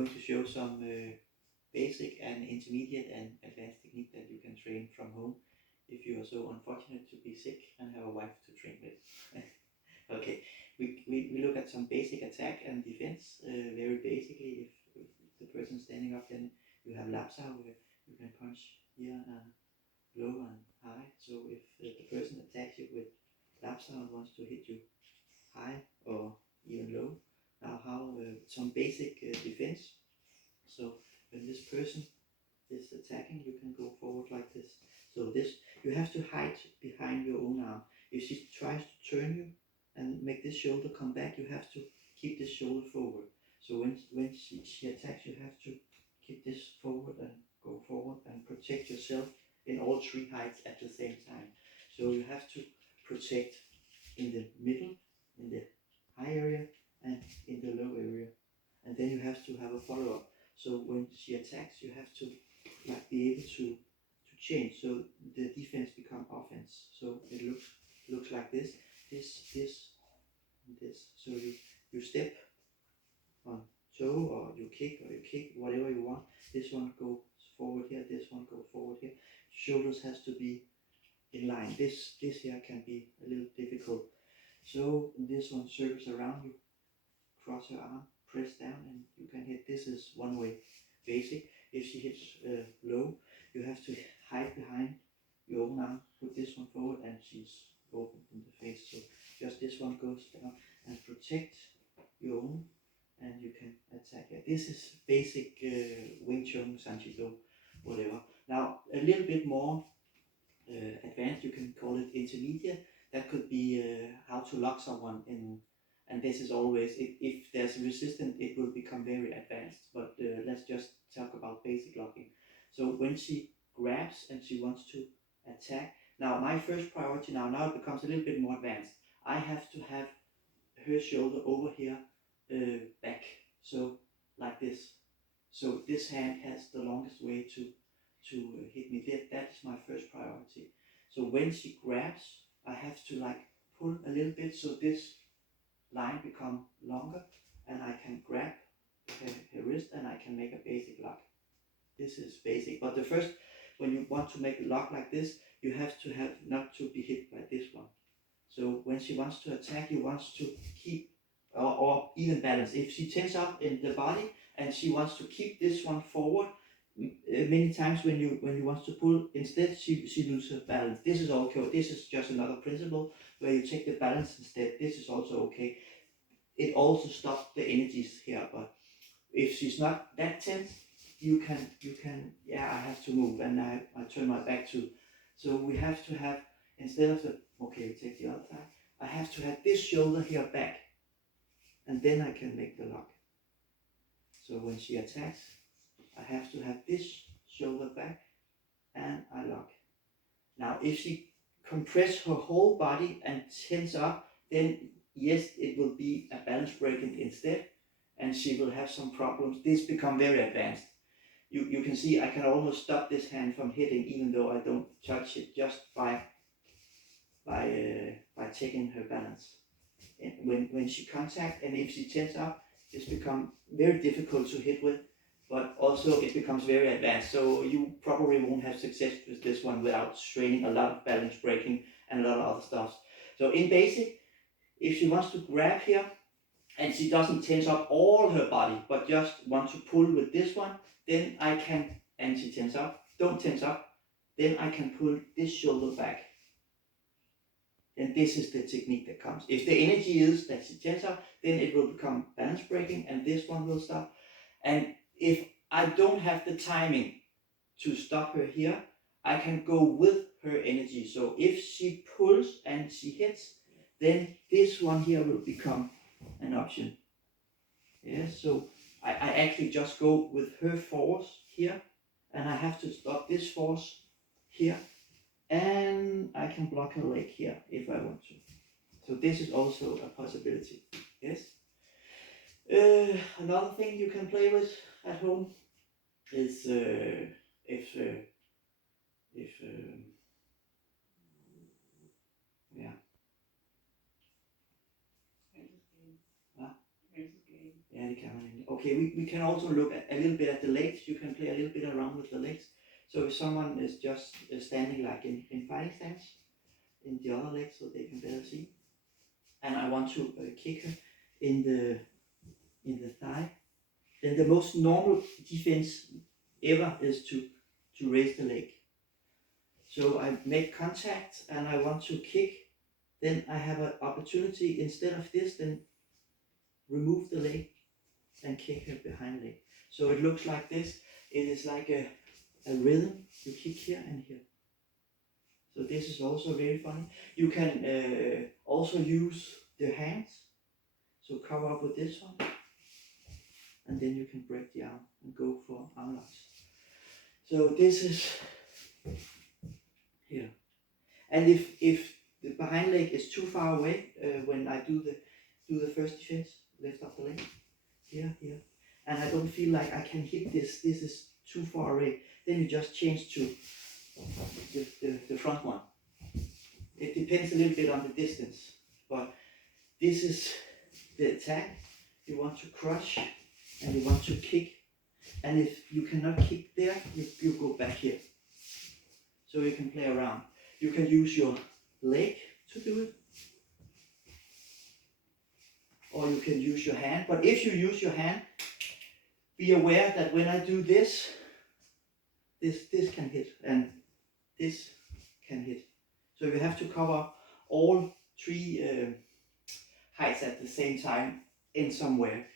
going to show some basic and intermediate and advanced technique that you can train from home if you are so unfortunate to be sick and have a wife to train with. Okay, we look at some basic attack and defense. Very basically, if the person standing up, then you have lapsa where you can punch here and low and high. So if the person attacks you with lapsa and wants to hit you high or even low, now how some basic defense. So when this person is attacking, you can go forward like this. So this, you have to hide behind your own arm. If she tries to turn you and make this shoulder come back, you have to keep this shoulder forward. So when she attacks, you have to keep this forward and go forward and protect yourself in all three heights at the same time. So you have to protect in the middle, in the high area, and in the low area. And then you have to have a follow-up. So when she attacks, you have to be able to change. So the defense become offense. So it looks like this, and this. So you step on toe, or you kick, whatever you want. This one goes forward here, this one goes forward here. Shoulders has to be in line. This here can be a little difficult. So this one circles around you, cross your arm, press down, and you can hit. This is one way, basic. If she hits low, you have to hide behind your own arm, put this one forward, and she's open in the face. So just this one goes down and protect your own, and you can attack it. This is basic Wing Chun, Sanjido, whatever. Now a little bit more advanced, you can call it intermediate. That could be how to lock someone in, and this is always, if there's resistance, it will become very advanced, but let's just talk about basic locking. So when she grabs and she wants to attack, now my first priority, now it becomes a little bit more advanced. I have to have her shoulder over here, back, so like this. So this hand has the longest way to hit me. That is my first priority. So when she grabs, I have to pull a little bit so this line become longer, and I can grab her wrist and I can make a basic lock. This is basic, but the first, when you want to make a lock like this, you have to have not to be hit by this one. So when she wants to attack, you wants to keep or even balance. If she tense up in the body and she wants to keep this one forward, many times when you want to pull, instead she loses her balance. This is okay. This is just another principle where you take the balance instead. This is also okay. It also stops the energies here, but if she's not that tense, you can I have to move, and I turn my back to. So we have to have, instead of the, okay, take the other side, I have to have this shoulder here back, and then I can make the lock. So when she attacks, I have to have this shoulder back, and I lock. Now if she compress her whole body and tense up, then yes, it will be a balance breaking instead, and she will have some problems. This become very advanced. You can see I can almost stop this hand from hitting even though I don't touch it, just by checking her balance. And when she contact, and if she tense up, this become very difficult to hit with, but also it becomes very advanced. So you probably won't have success with this one without training a lot of balance breaking and a lot of other stuff. So in basic, if she wants to grab here and she doesn't tense up all her body, but just want to pull with this one, then I can, and she tense up, don't tense up, then I can pull this shoulder back. And this is the technique that comes. If the energy is that she tense up, then it will become balance breaking, and this one will stop. And if I don't have the timing to stop her here, I can go with her energy. So if she pulls and she hits, then this one here will become an option. Yes, so I actually just go with her force here, and I have to stop this force here, and I can block her leg here if I want to. So this is also a possibility. Yes. Another thing you can play with at home is if yeah. Huh? Yeah, det kan man nemlig. Okay, we can also look a little bit at the legs. You can play a little bit around with the legs. So if someone is just standing like in fighting stance, in the other leg so they can better see, and I want to kick her in the thigh, then the most normal defense ever is to raise the leg. So I make contact and I want to kick, then I have an opportunity, instead of this, then remove the leg and kick her behind leg. So it looks like this. It is like a rhythm. You kick here and here. So this is also very funny. You can also use the hands. So cover up with this one. And then you can break the arm and go for arm locks. So this is here. And if the behind leg is too far away, when I do the first defense, lift up the leg, here, and I don't feel like I can hit this is too far away, then you just change to the front one. It depends a little bit on the distance, but this is the attack. You want to crush and you want to kick, and if you cannot kick there, you go back here. So you can play around. You can use your leg to do it, or you can use your hand. But if you use your hand, be aware that when I do this can hit and this can hit. So you have to cover all three heights at the same time in somewhere.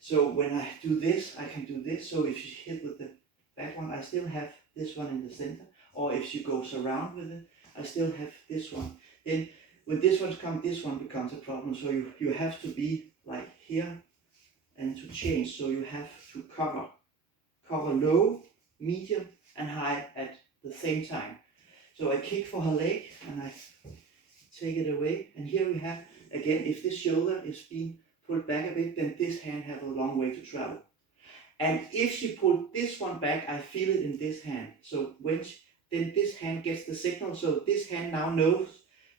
So when I do this, I can do this. So if you hit with the back one, I still have this one in the center. Or if she goes around with it, I still have this one. Then when this one comes, this one becomes a problem. So you have to be like here and to change. So you have to cover low, medium and high at the same time. So I kick for her leg and I take it away. And here we have, again, if this shoulder is being pulled back a bit, then this hand has a long way to travel. And if she pulled this one back, I feel it in this hand. So then this hand gets the signal. So this hand now knows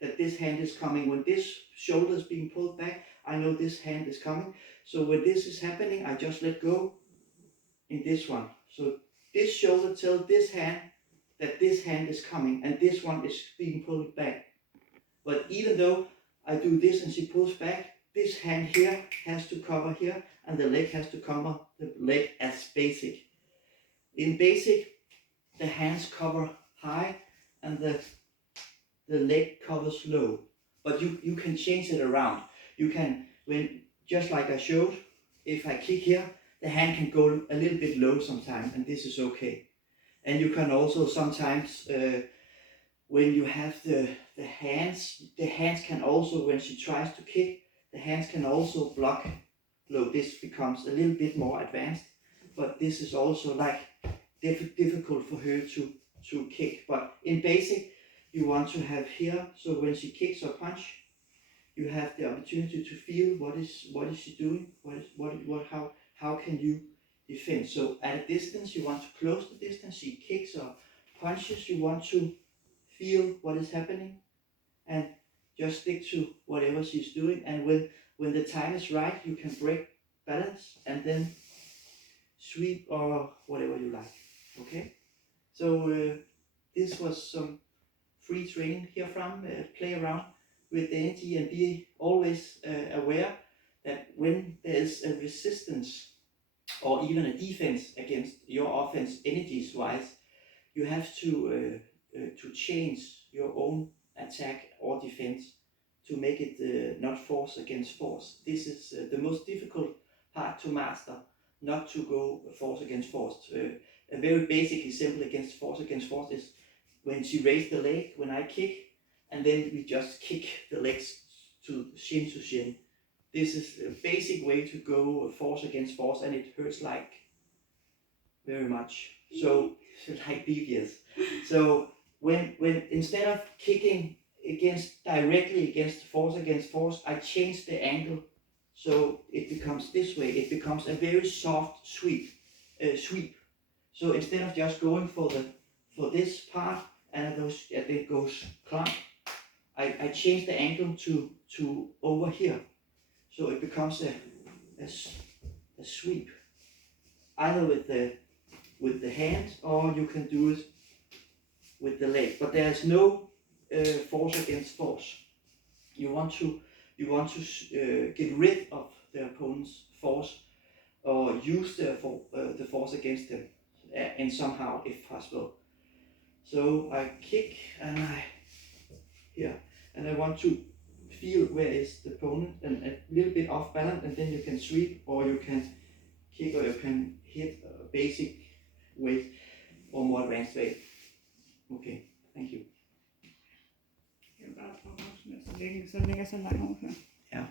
that this hand is coming. When this shoulder is being pulled back, I know this hand is coming. So when this is happening, I just let go in this one. So this shoulder tells this hand that this hand is coming and this one is being pulled back. But even though I do this and she pulls back, this hand here has to cover here and the leg has to cover the leg as basic. In basic, the hands cover high and the leg covers low. But you can change it around. You can, just like I showed, if I kick here, the hand can go a little bit low sometimes and this is okay. And you can also sometimes, when you have the hands can also, when she tries to kick, the hands can also block low. This becomes a little bit more advanced, but this is also like difficult for her to kick. But in basic, you want to have here, so when she kicks or punch, you have the opportunity to feel what is she doing, how can you defend. So at a distance, you want to close the distance. She kicks or punches, you want to feel what is happening and just stick to whatever she's doing. And when the time is right, you can break balance and then sweep or whatever you like. Okay, so this was some free training here from play around with the energy and be always aware that when there is a resistance or even a defense against your offense energies wise, you have to change your own attack or defense to make it not force against force. This is the most difficult part to master, not to go force against force. A very basic example against force is when she raised the leg, when I kick, and then we just kick the legs to shin. This is a basic way to go force against force, and it hurts like very much. So like BBS. So when instead of kicking directly against force, I change the angle, so it becomes this way. It becomes a very soft sweep. So instead of just going for this part and it goes clunk, I change the angle to over here. So it becomes a sweep, either with the hand, or you can do it with the leg. But there is no force against force. You want to get rid of the opponent's force, or use the force against them, and somehow, if possible. So I kick and I want to feel where is the opponent, and a little bit off balance, and then you can sweep, or you can kick, or you can hit a basic weight or more advanced weight. Okay, thank you. Jeg vil bare prøve at afsløre, så længe så langt over her. Ja.